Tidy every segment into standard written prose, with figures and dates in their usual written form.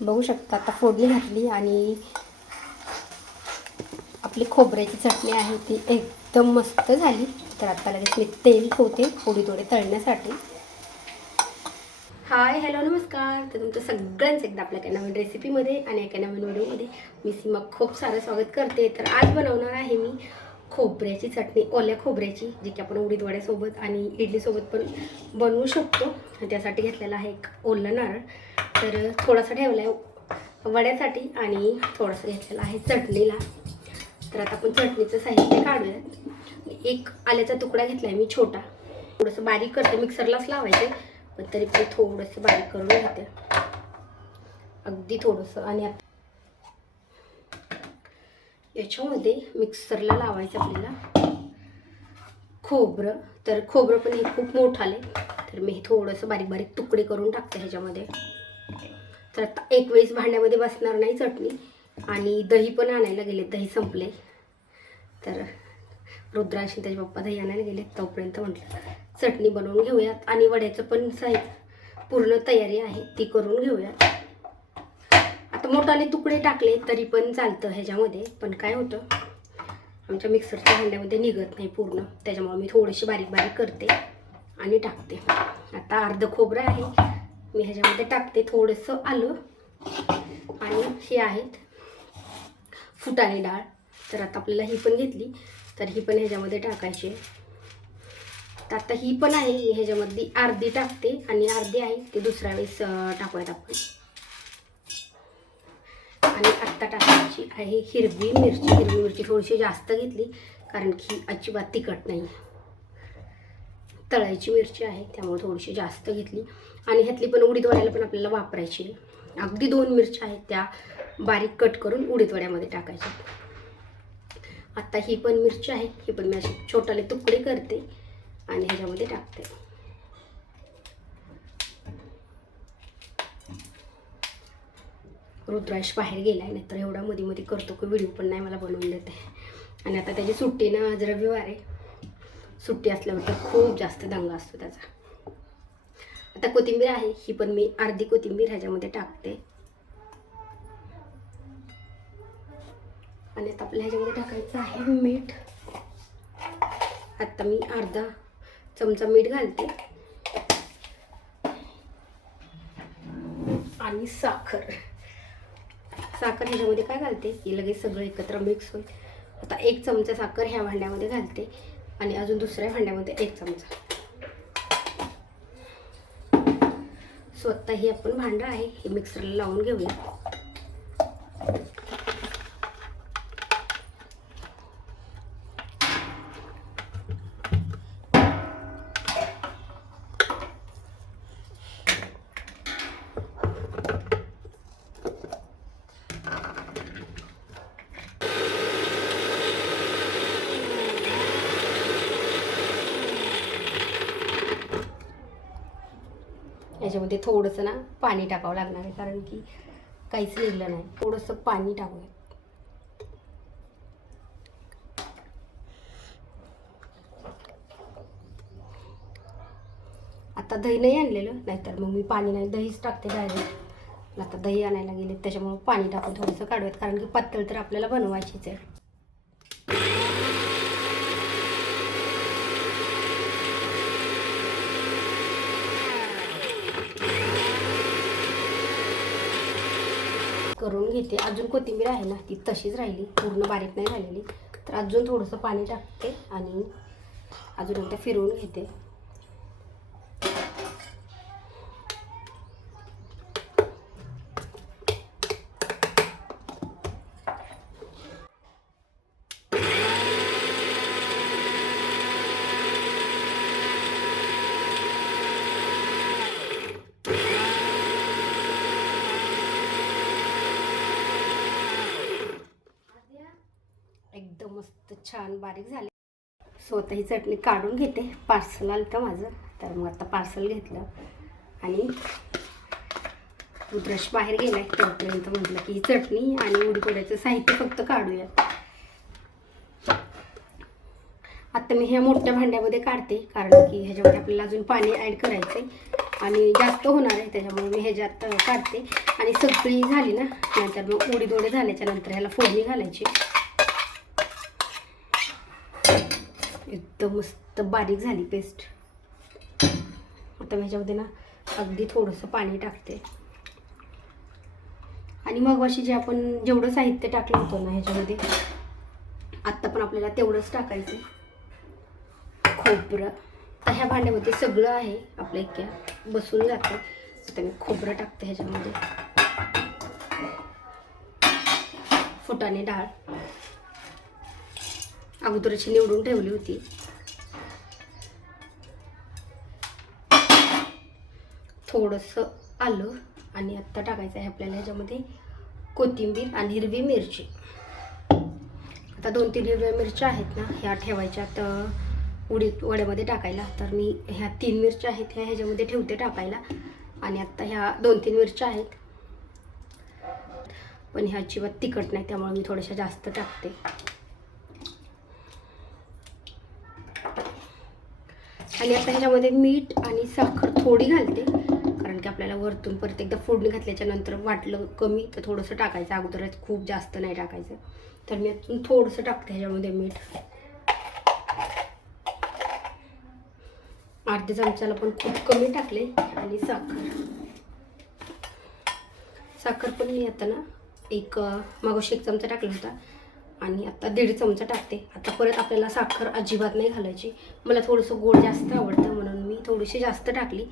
बघू शकता आता फोडणी घातली आणि आपली खोबऱ्याची चटणी आहे ती एकदम मस्त झाली. तर आता लगेच मी तेल ठेवते थोडे तळण्यासाठी. हाय हॅलो नमस्कार. तर तुमचं सगळ्यांचं एकदा आपल्या एका नवीन रेसिपीमध्ये आणि एका नवीन व्हिडिओमध्ये मी सीमा खूप सारं स्वागत करते. तर आज बनवणार आहे मी खोबऱ्याची चटणी, ओल्या खोबऱ्याची, जी की आपण उडीद वड्यासोबत आणि इडलीसोबत पण बनवू शकतो. त्यासाठी घेतलेला आहे एक ओला नारळ. तर थोडासा ठेवला आहे वड्यासाठी आणि थोडासा घेतलेला आहे चटणीला. तर आता आपण चटणीचं साहित्य काढूयात. एक आल्याचा तुकडा घेतला आहे मी छोटा, थोडंसं बारीक करते, मिक्सरलाच लावायचे पण तरी पण थोडंसं बारीक करून घेते, अगदी थोडंसं. आणि याच्यामध्ये मिक्सरला लावायचं आपल्याला खोबरं. तर खोबरं पण हे खूप मोठं आले, तर मी थोडंसं बारीक बारीक तुकडे करून टाकते ह्याच्यामध्ये. तर आता एक वेळेस भांड्यामध्ये बसणार नाही चटणी. आणि दही पण आणायला गेले, दही संपले. तर रुद्राशी त्याचे पप्पा दही आणायला गेले, तोपर्यंत म्हटलं चटणी बनवून घेऊयात. आणि वड्याचं पण पूर्ण तयारी आहे ती करून घेऊयात. आता मोठाले तुकडे टाकले तरी पण चालतं ह्याच्यामध्ये, पण काय होतं आमच्या मिक्सरच्या भांड्यामध्ये निघत नाही पूर्ण, त्याच्यामुळे मी थोडीशी बारीक बारीक करते आणि टाकते. आता अर्ध खोबरं आहे मी ह्याच्यामध्ये टाकते, थोडंसं आलं आणि हे आहेत फुटाणे डाळ. तर आता आपल्याला ही पण घेतली, तर ही पण ह्याच्यामध्ये टाकायची. तर आता ही पण आहे मी ह्याच्यामधली अर्धी टाकते आणि अर्धी आहे ते दुसऱ्या वेळेस टाकूयात आपण. आणि आत्ता टाकायची आहे हिरवी मिरची. हिरवी मिरची थोडीशी जास्त घेतली कारण की अजिबात तिखट नाही, तळायची मिरची आहे त्यामुळे थोडीशी जास्त घेतली. आणि ह्यातली पण उडीद वड्याला पण आपल्याला वापरायची. अगदी 2 मिरच्या आहेत त्या बारीक कट करून उडीद वड्यामध्ये टाकायच्या. आता ही पण मिरची आहे, ही पण मी असे छोटाले तुकडे करते आणि ह्याच्यामध्ये टाकते. रुद्राश बाहेर गेलाय, नाहीतर एवढा मध्ये मध्ये करतो की व्हिडिओ पण नाही मला बनवून देते. आणि आता त्याची सुट्टी ना, आज रविवार आहे, सुट्टी असल्यावर तर खूप जास्त दंगा असतो त्याचा. आता कोथिंबीर आहे, ही पण मी अर्धी कोथिंबीर ह्याच्यामध्ये टाकते. आणि आता आपल्या ह्याच्यामध्ये टाकायचं आहे मीठ. आता मी अर्धा चमचा मीठ घालते आणि साखर. साखर ह्याच्यामध्ये काय घालते की लगेच सगळं एकत्र मिक्स होईल. आता 1 चमचा साखर ह्या भांड्यामध्ये घालते आणि अजून दुसऱ्या भांड्यामध्ये 1 चमचा. स्वतः हे आपण भांडं आहे हे मिक्सरला लावून घेऊया. याच्यामध्ये थोडंसं ना पाणी टाकावं लागणार आहे कारण की काहीच निघलं नाही, थोडंसं पाणी टाकूया. आता दही नाही आणलेलं, नाहीतर मग मी पाणी नाही, दहीच टाकते डायरेक्ट. आता दही आणायला गेले त्याच्यामुळे पाणी टाकून थोडंसं काढूयात कारण की पातळ तर आपल्याला बनवायचीच आहे. करून घेते. अजून कोथिंबीर आहे ना ती तशीच राहिली, पूर्ण बारीक नाही झालेली, तर अजून थोडंसं पाणी टाकते आणि अजून एकदा फिरवून घेते. एकदम मस्त छान बारीक झाले. स्वतः ही चटणी काढून घेते. पार्सल आलं होतं माझं, तर मग आता पार्सल घेतलं आणि रुद्राश बाहेर गेलाय तोपर्यंत म्हटलं की ही चटणी आणि उडीद वड्याचं साहित्य फक्त काढूया. आता मी ह्या मोठ्या भांड्यामध्ये काढते कारण की ह्याच्यामध्ये आपल्याला अजून पाणी ॲड करायचं आहे. आणि जास्त होणार आहे त्याच्यामुळे मी ह्याच्यात काढते. आणि सगळी झाली ना नंतर मग उडीद वडे झाल्याच्या नंतर ह्याला फोडणी घालायची. एकदम मस्त बारीक झाली पेस्ट. आता मी ह्याच्यामध्ये ना अगदी थोडंसं पाणी टाकते. आणि मग अशी जे आपण जेवढं साहित्य टाकलं होतं ना ह्याच्यामध्ये आत्ता पण आपल्याला तेवढंच टाकायचं. खोबरं तर ह्या भांड्यामध्ये सगळं आहे आपल्या इतक्या बसून जातं. आता मी खोबरं टाकते ह्याच्यामध्ये. फुटाणे डाळ अगोदरची निवडून ठेवली होती. थोडंसं आलं आणि आत्ता टाकायचं आहे आपल्याला ह्याच्यामध्ये कोथिंबीर आणि हिरवी मिरची. आता 2-3 हिरव्या मिरच्या आहेत ना ह्या ठेवायच्यात उडीद वड्यामध्ये टाकायला. तर मी ह्या 3 मिरच्या आहेत ह्याच्यामध्ये ठेवते टाकायला. आणि आत्ता ह्या 2-3 मिरच्या आहेत पण ह्या अजिबात तिखट नाही त्यामुळे मी थोड्याशा जास्त टाकते. आणि आता ह्याच्यामध्ये मीठ आणि साखर थोडी घालते कारण की आपल्याला वरतून परत एकदा फोडणी घातल्याच्या नंतर वाटलं कमी तर थोडंसं टाकायचं. अगोदरच खूप जास्त नाही टाकायचं. तर मी अजून थोडंसं टाकते ह्याच्यामध्ये मीठ. अर्ध्या चमच्याला पण खूप कमी टाकले. आणि साखर पण मी आता ना मागोशी 1 चमचा टाकला होता आणि आता 1.5 चमचा टाकते. आता परत आपल्याला साखर अजिबात नाही घालायची. मला थोडंसं गोड जास्त आवडतं म्हणून मी थोडीशी जास्त टाकली.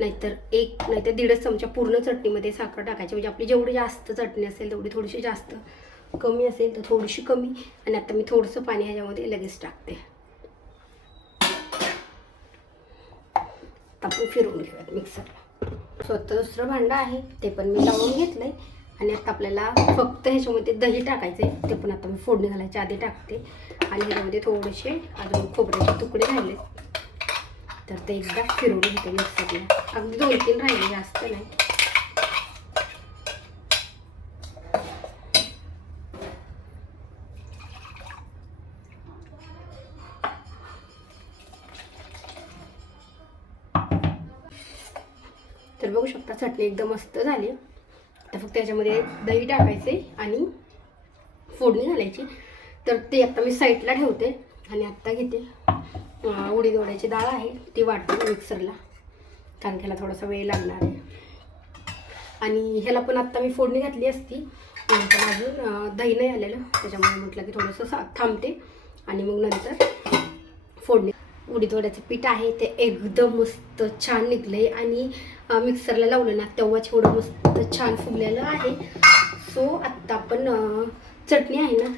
नाहीतर 1-1.5 चमचा पूर्ण चटणीमध्ये साखर टाकायची. म्हणजे आपली जेवढी जास्त चटणी असेल तेवढी थोडीशी जास्त, कमी असेल तर थोडीशी कमी. आणि आता मी थोडंसं पाणी ह्याच्यामध्ये लगेच टाकते. आपण फिरवून घेऊयात मिक्सरला. स्वतः दुसरं भांडं आहे ते पण मी लावून घेतलंय. आणि आता आपल्याला फक्त ह्याच्यामध्ये दही टाकायचं आहे. ते पण आता मी फोडणी घालायच्या आधी टाकते. आणि ह्याच्यामध्ये थोडेसे अजून खोबऱ्याचे तुकडे राहिले तर ते एकदा फिरवून घेते मिक्सरला. अगदी 2-3 राहिले, जास्त नाही. तर बघू शकता चटणी एकदम मस्त झाली. तर फक्त त्याच्यामध्ये दही टाकायचे आणि फोडणी घालायची. तर ते आता मी साईडला ठेवते. आणि आत्ता घेते उडीद वड्याची डाळ आहे ती वाटते मिक्सरला कारण ह्याला थोडासा वेळ लागणार आहे. आणि ह्याला पण आत्ता मी फोडणी घातली असती पण अजून दही नाही आलेलं त्याच्यामुळे म्हटलं की थोडंसं थांबते आणि मग नंतर फोडणी. उडीद वड्याचं पीठ आहे ते एकदम मस्त छान निघलंय. आणि मिक्सरला लावलं ना तेव्हाच एवढं मस्त छान फुगलेलं आहे. सो आत्ता आपण चटणी आहे ना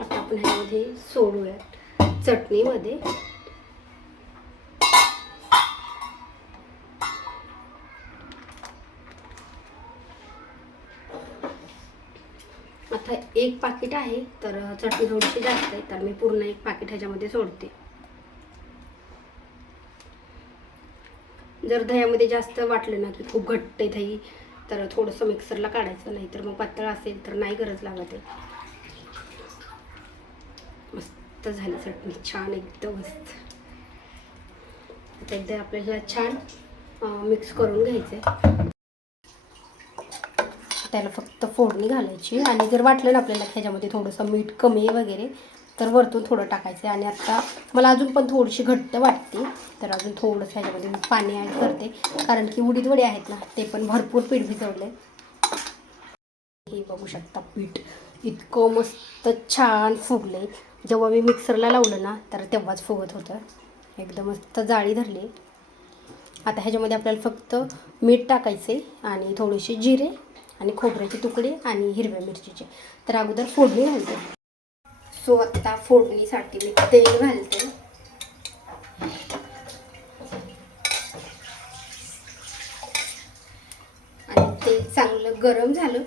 आता आपण ह्यामध्ये सोडूयात चटणीमध्ये. आता 1 पाकिट आहे तर चटणी थोडीशी जास्त आहे तर मी पूर्ण 1 पाकिट ह्याच्यामध्ये सोडते. जर दह्यामध्ये जास्त वाटलं ना की खूप घट्ट आहे दही तर थोडंसं मिक्सरला काढायचं. नाही तर मग पातळ असेल तर नाही गरज लागत आहे. मस्त झाली चटणी, छान एकदम मस्त. आता एकदा आपल्याला छान मिक्स करून घ्यायचं. त्याला फक्त फोडणी घालायची. आणि जर वाटलं ना आपल्याला ह्याच्यामध्ये थोडंसं मीठ कमी वगैरे तर वरतून थोडं टाकायचं. आणि आता मला अजून पण थोडीशी घट्ट वाटते तर अजून थोडंसं ह्याच्यामध्ये मी पाणी ॲड करते कारण की उडीद वडे आहेत ना ते पण भरपूर पीठ भिजवलं आहे. हे बघू शकता पीठ इतकं मस्त छान फुगलं आहे. जेव्हा मी मिक्सरला लावलं ना तर तेव्हाच फुगत होतं. एकदम मस्त जाळी धरली. आता ह्याच्यामध्ये आपल्याला फक्त मीठ टाकायचे आणि थोडेसे जिरे आणि खोबऱ्याचे तुकडे आणि हिरव्या मिरचीचे. तर अगोदर फोडणी घालते. सो आता फोडणीसाठी मी तेल घालते. आणि ते चांगलं गरम झालं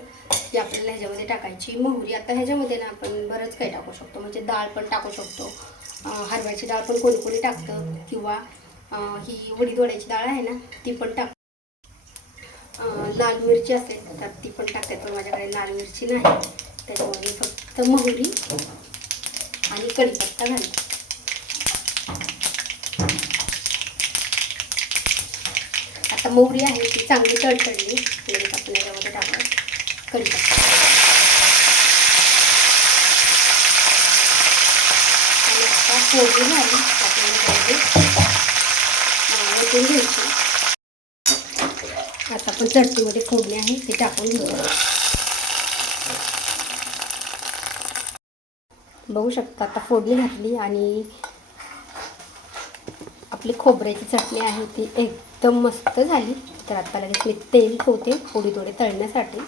की आपल्याला ह्याच्यामध्ये टाकायची मोहरी. आता ह्याच्यामध्ये ना आपण बरंच काही टाकू शकतो. म्हणजे डाळ पण टाकू शकतो. हरभऱ्याची डाळ पण कोणी कोणी टाकतं किंवा ही उडीद वड्याची डाळ आहे ना ती पण टाक. लाल मिरची असेल तर ती पण टाकते पण माझ्याकडे लाल मिरची नाही त्याच्यामुळे फक्त मोहरी आणि कढीपत्ता घालते. आता मोहरी आहे ती चांगली तडतडली. लगेच आपण याच्यामध्ये टाकूया कढीपत्ता. आणि आता फोडणी झाली आपण ओतून घ्यायची. आता आपण चटणीमध्ये फोडणी आहे ती टाकून घेऊया. बघू शकता आता फोडणी घातली आणि आपली खोबऱ्याची चटणी आहे ती एकदम मस्त झाली. तर आता लगेच मी तेल ठेवते थोडी तळण्यासाठी.